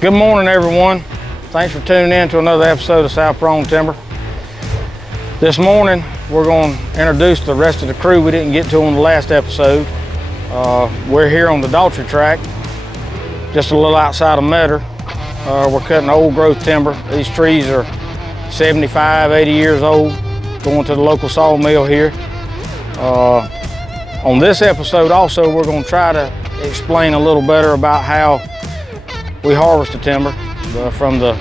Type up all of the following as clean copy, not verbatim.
Good morning, everyone. Thanks for tuning in to another episode of South Prong Timber. This morning, we're going to introduce the rest of the crew we didn't get to on the last episode. We're here on the Adulterer track, just a little outside of Metter. We're cutting old growth timber. These trees are 75, 80 years old, going to the local sawmill here. On this episode also, we're going to try to explain a little better about how we harvest the timber, from the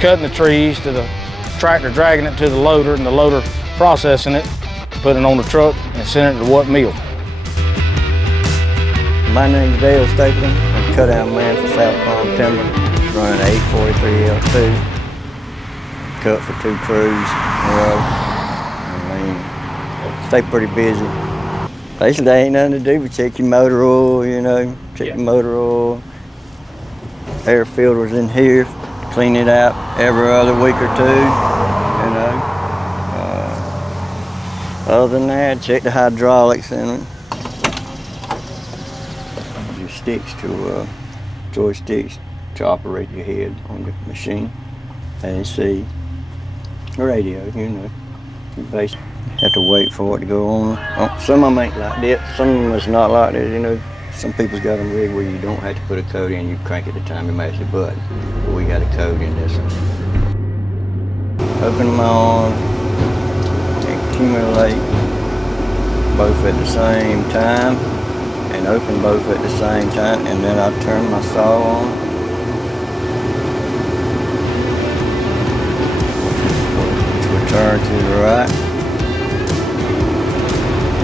cutting the trees to the tractor dragging it to the loader and the loader processing it, putting it on the truck and sending it to what mill. My name's Dale Stapleton. I'm Cutout Man for South Prong Timber. Running 843 L2. Cut for 2 crews in a row. I mean, stay pretty busy. Basically, there ain't nothing to do but check your motor oil, check your motor oil. Air filters in here, clean it out every other week or two, Other than that, check the hydraulics in it. Your sticks to joysticks to operate your head on the machine. AC, radio, You basically have to wait for it to go on. Some of them ain't like that, some of them is not like that, Some people's got them rigged where you don't have to put a code in, you crank it the time you mash the button. But we got a code in this one. Open them on, accumulate both at the same time, and open both at the same time, and then I turn my saw on. Which will turn to the right.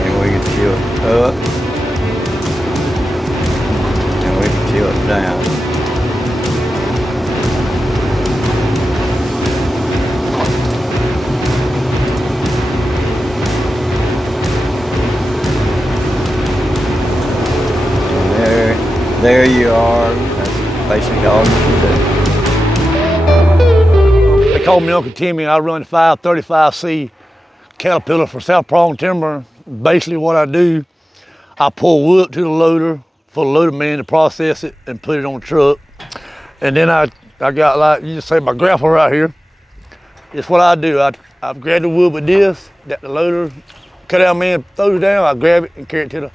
And we can tilt up. Tilt down. And there you are. That's basically all you can do. They call me Uncle Timmy. I run 535C Caterpillar for South Prong Timber. Basically what I do, I pull wood to the loader for the loader man to process it and put it on the truck. And then I got, like you just say, my grapple right here. It's what I do. I grab the wood with this, that the loader, Cutout Man throws it down, I grab it and carry it to the,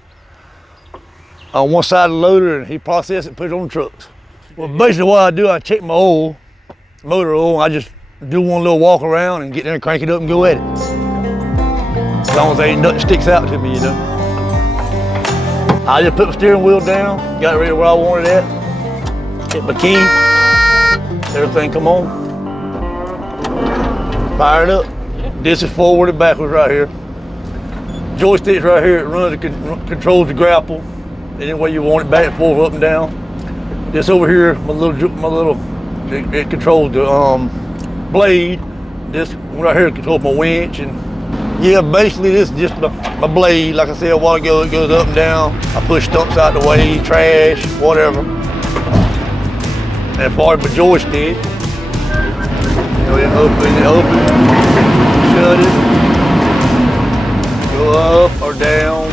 on one side of the loader, and he processes it and put it on the trucks. Well, basically what I do, I check my oil, motor oil, and I just do one little walk around and get there and crank it up and go at it. As long as there ain't nothing sticks out to me, I just put my steering wheel down, got it ready where I wanted it at, hit my key, everything come on, fire it up. This is forward and backwards right here. Joysticks right here, it controls the grapple, any way you want it, back and forth, up and down. This over here, it controls the blade. This one right here controls my winch, and yeah, basically this is just my blade. Like I said a while ago, it goes up and down. I push stumps out the way, trash, whatever. And as far as my joystick, it open, shut it, go up or down,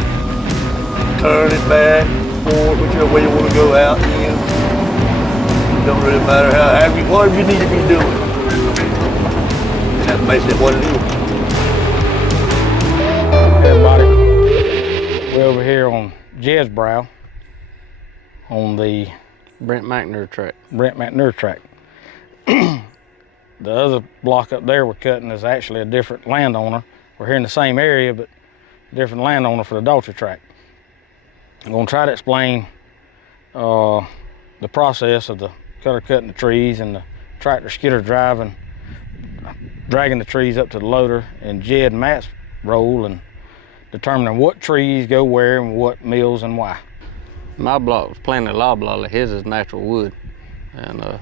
turn it back, forward, whichever way you want to go out and in. It don't really matter whatever you need to be doing. And that's basically what it is. Everybody, we're over here on Jed's Brow on the Brent McNair track. The other block up there we're cutting is actually a different landowner. We're here in the same area, but a different landowner for the Adulterer track. I'm going to try to explain the process of the cutter cutting the trees and the tractor skidder dragging the trees up to the loader, and Jed and Matt's role and determining what trees go where and what mills and why. My block was planted loblolly. His is natural wood, and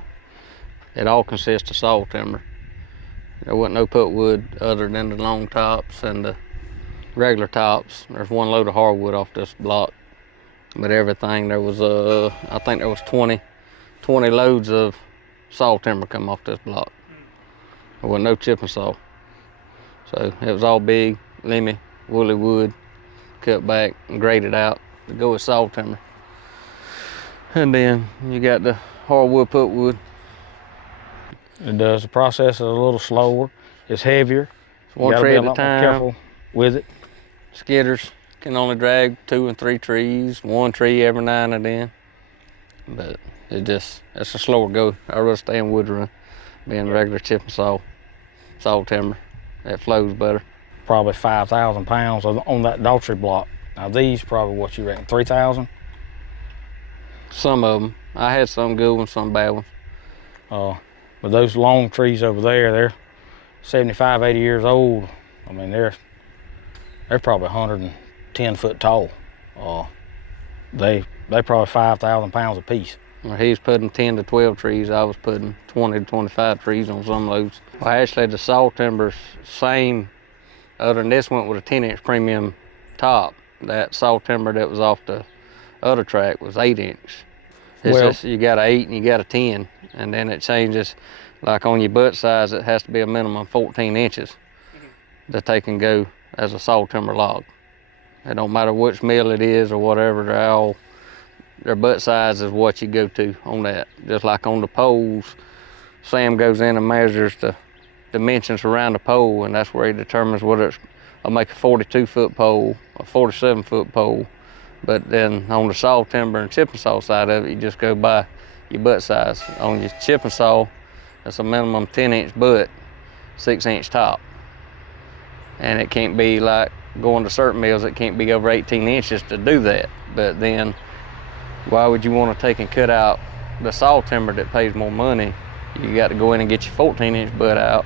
it all consists of saw timber. There wasn't no putwood other than the long tops and the regular tops. There's one load of hardwood off this block, but everything, there was I think there was 20 loads of saw timber come off this block. There wasn't no chipping saw. So it was all big, limby, woolly wood, cut back and graded out to go with saw timber. And then you got the hardwood putwood. It does. The process is a little slower. It's heavier. It's one You gotta tree be a at a lot more time. careful with it. Skidders can only drag 2 and 3 trees, 1 tree every now and then. But it's a slower go. I'd rather stay in wood run, being regular chip and saw timber. It flows better. Probably 5,000 pounds on that Adulterer block. Now these probably, what you reckon, 3,000? Some of them. I had some good ones, some bad ones. But those long trees over there, they're 75, 80 years old. I mean, they're probably 110 foot tall. They probably 5,000 pounds apiece. He's putting 10 to 12 trees. I was putting 20 to 25 trees on some of those. Well, actually, the saw timber's same, other than this went with a 10-inch premium top. That saw timber that was off the other track was 8-inch. It's just, you got an 8 and you got a 10, and then it changes. Like on your butt size, it has to be a minimum 14 inches that they can go as a saw timber log. It don't matter which mill it is or whatever, their butt size is what you go to on that. Just like on the poles, Sam goes in and measures the dimensions around the pole, and that's where he determines whether I'll make a 42-foot pole, a 47-foot pole. But then on the saw timber and chip and saw side of it, you just go by your butt size. On your chip and saw, that's a minimum 10-inch butt, 6-inch top. And it can't be like going to certain mills, it can't be over 18 inches to do that. But then why would you want to take and cut out the saw timber that pays more money? You got to go in and get your 14-inch butt out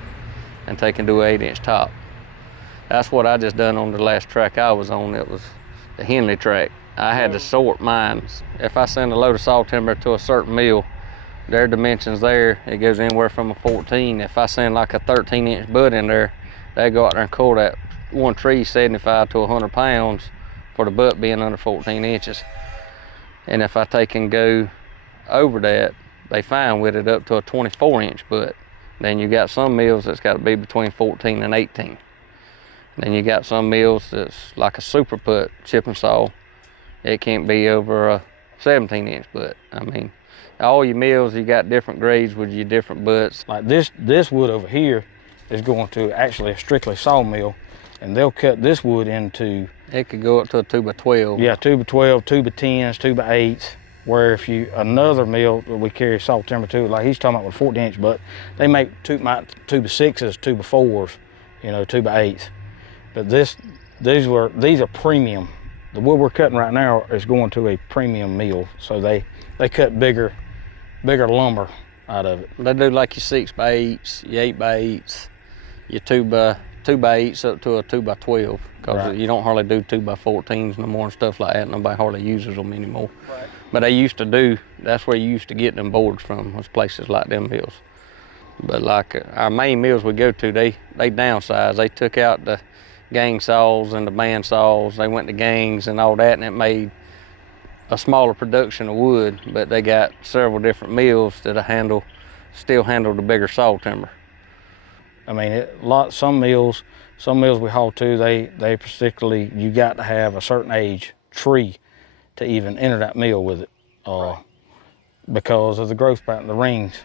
and take and do an 8-inch top. That's what I just done on the last track I was on. It was the Henley track. I had to sort mine. If I send a load of saw timber to a certain mill, their dimensions there, it goes anywhere from a 14. If I send like a 13-inch butt in there, they go out there and cull that one tree 75 to 100 pounds for the butt being under 14 inches. And if I take and go over that, they fine with it up to a 24-inch butt. Then you got some mills that's got to be between 14 and 18. Then you got some mills that's like a super put chip and saw. It can't be over a 17-inch butt. I mean, all your mills, you got different grades with your different butts. Like this wood over here is going to actually a strictly sawmill, and they'll cut this wood into... It could go up to a 2x12. Yeah, 2x12, 2x10s, 2x8s, where if you, another mill that we carry saw timber to, like he's talking about with a 14-inch butt, they make 2x6s, 2x4s, 2x8s. But these are premium. The wood we're cutting right now is going to a premium mill, so they cut bigger lumber out of it. They do like your 6x8s, your 8x8s, your 2x8s up to a 2x12, because Right. You don't hardly do 2x14s no more and stuff like that. Nobody hardly uses them anymore. Right. But they used to do, that's where you used to get them boards from, was places like them mills. But like our main mills we go to, they downsized. They took out the gang saws and the band saws. They went to gangs and all that, and it made a smaller production of wood, but they got several different mills that still handle the bigger saw timber. I mean, some mills we haul to, they particularly, you got to have a certain age tree to even enter that mill with it, because of the growth pattern, the rings.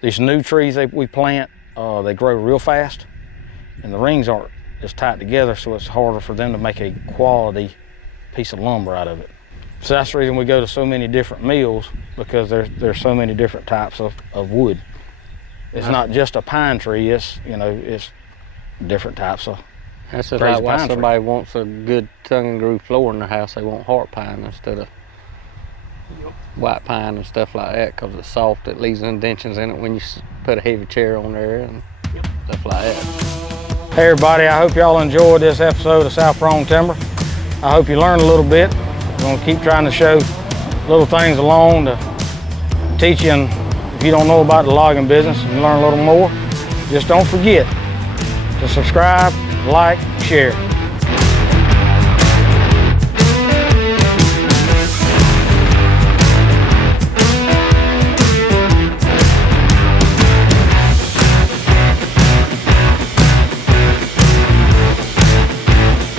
These new trees we plant, they grow real fast, and the rings aren't as tight together, so it's harder for them to make a quality piece of lumber out of it. So that's the reason we go to so many different mills, because there's so many different types of wood. It's not just a pine tree, it's different types of That's just crazy like why pine somebody wants a good tongue and groove floor in their house. They want heart pine instead of white pine and stuff like that, because it's soft. It leaves indentions in it when you put a heavy chair on there and stuff like that. Hey everybody, I hope y'all enjoyed this episode of South Prong Timber. I hope you learned a little bit. We're gonna keep trying to show little things along to teach you, and if you don't know about the logging business and learn a little more, just don't forget to subscribe, like, share.